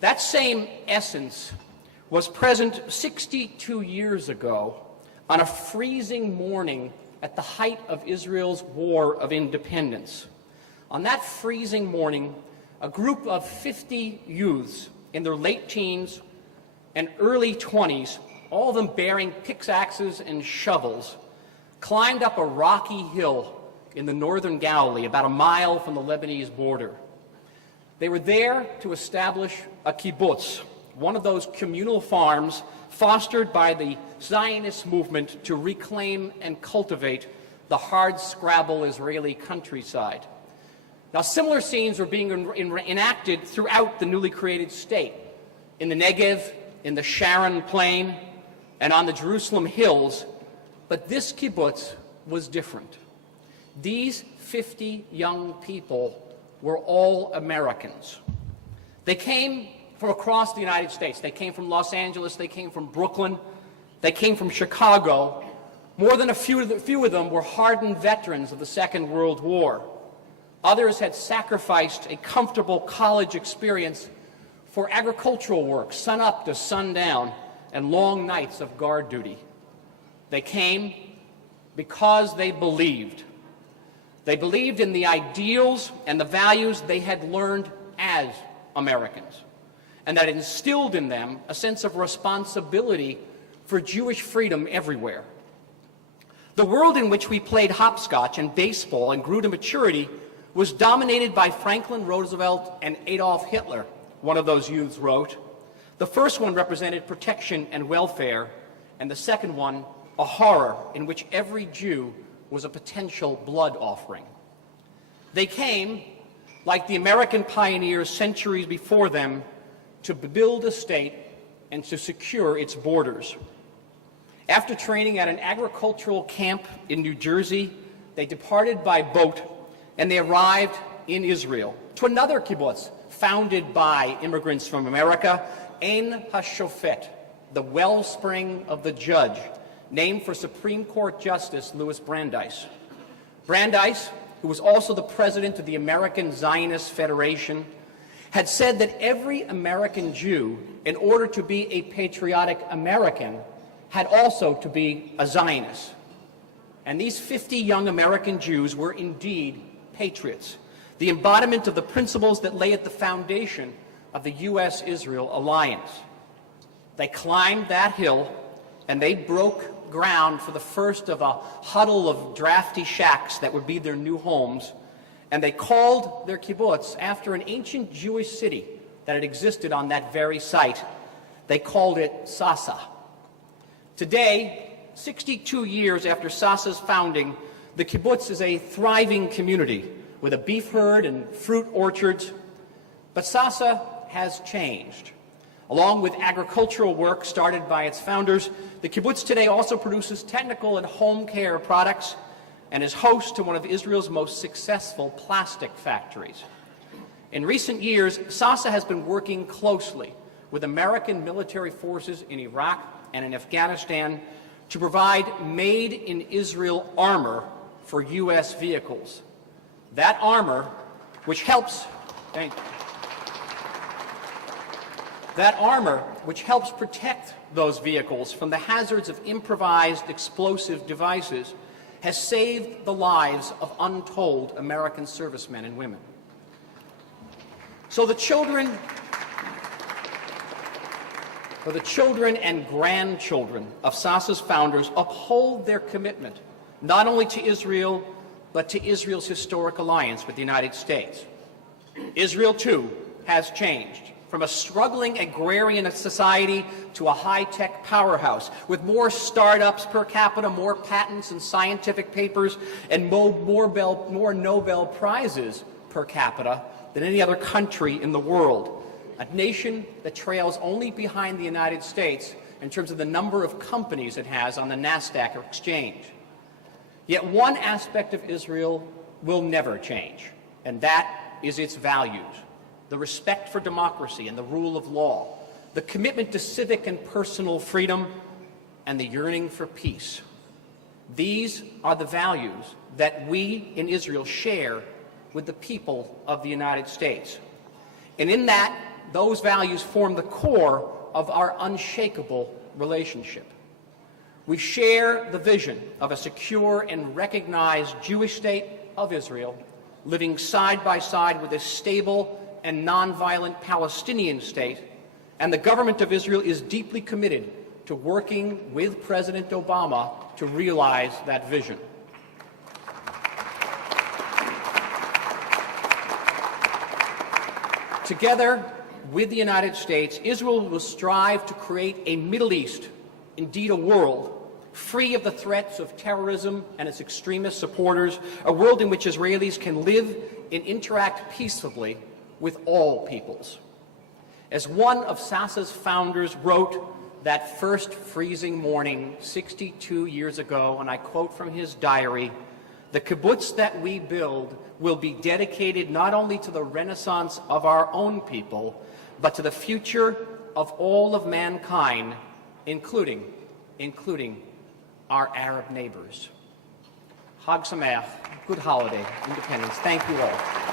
That same essence was present 62 years ago on a freezing morning at the height of Israel's War of Independence. On that freezing morning, a group of 50 youths in their late teens and early 20s, all of them bearing pickaxes and shovels, climbed up a rocky hill in the northern Galilee, about a mile from the Lebanese border. They were there to establish a kibbutz, one of those communal farms fostered by the Zionist movement to reclaim and cultivate the hard-scrabble Israeli countryside. Now, similar scenes were being enacted throughout the newly created state, in the Negev, in the Sharon Plain, and on the Jerusalem hills, but this kibbutz was different. These 50 young people were all Americans. They came from across the United States. They came from Los Angeles, they came from Brooklyn, they came from Chicago. More than a few of them were hardened veterans of the Second World War. Others had sacrificed a comfortable college experience for agricultural work, sun up to sundown, and long nights of guard duty. They came because they believed. They believed in the ideals and the values they had learned as Americans, and that instilled in them a sense of responsibility for Jewish freedom everywhere. The world in which we played hopscotch and baseball and grew to maturity was dominated by Franklin Roosevelt and Adolf Hitler, one of those youths wrote. The first one represented protection and welfare, and the second one, a horror in which every Jew was a potential blood offering. They came, like the American pioneers centuries before them, to build a state and to secure its borders. After training at an agricultural camp in New Jersey, they departed by boat and they arrived in Israel to another kibbutz founded by immigrants from America, Ein HaShofet, the wellspring of the judge, named for Supreme Court Justice Louis Brandeis. Brandeis, who was also the president of the American Zionist Federation, had said that every American Jew, in order to be a patriotic American, had also to be a Zionist. And these 50 young American Jews were indeed patriots, the embodiment of the principles that lay at the foundation of the U.S.-Israel alliance. They climbed that hill and they broke ground for the first of a huddle of drafty shacks that would be their new homes, and they called their kibbutz after an ancient Jewish city that had existed on that very site. They called it Sasa. Today, 62 years after Sasa's founding, the kibbutz is a thriving community with a beef herd and fruit orchards. But Sasa has changed. Along with agricultural work started by its founders, the kibbutz today also produces technical and home care products and is host to one of Israel's most successful plastic factories. In recent years, Sasa has been working closely with American military forces in Iraq and in Afghanistan to provide made-in-Israel armor for U.S. vehicles. That armor, which helps protect those vehicles from the hazards of improvised explosive devices, has saved the lives of untold American servicemen and women. So the children and grandchildren of Sasa's founders uphold their commitment not only to Israel, but to Israel's historic alliance with the United States. Israel, too, has changed from a struggling agrarian society to a high-tech powerhouse with more startups per capita, more patents and scientific papers, and more Nobel Prizes per capita than any other country in the world. A nation that trails only behind the United States in terms of the number of companies it has on the NASDAQ exchange. Yet one aspect of Israel will never change, and that is its values: the respect for democracy and the rule of law, the commitment to civic and personal freedom, and the yearning for peace. These are the values that we in Israel share with the people of the United States. And in that those values form the core of our unshakable relationship. We share the vision of a secure and recognized Jewish state of Israel, living side by side with a stable and nonviolent Palestinian state, and the government of Israel is deeply committed to working with President Obama to realize that vision. Together with the United States, Israel will strive to create a Middle East, indeed a world, free of the threats of terrorism and its extremist supporters, a world in which Israelis can live and interact peaceably with all peoples. As one of SASA's founders wrote that first freezing morning 62 years ago, and I quote from his diary, "The kibbutz that we build will be dedicated not only to the renaissance of our own people, but to the future of all of mankind, including our Arab neighbors." Chag Sameach, good holiday, Independence. Thank you all.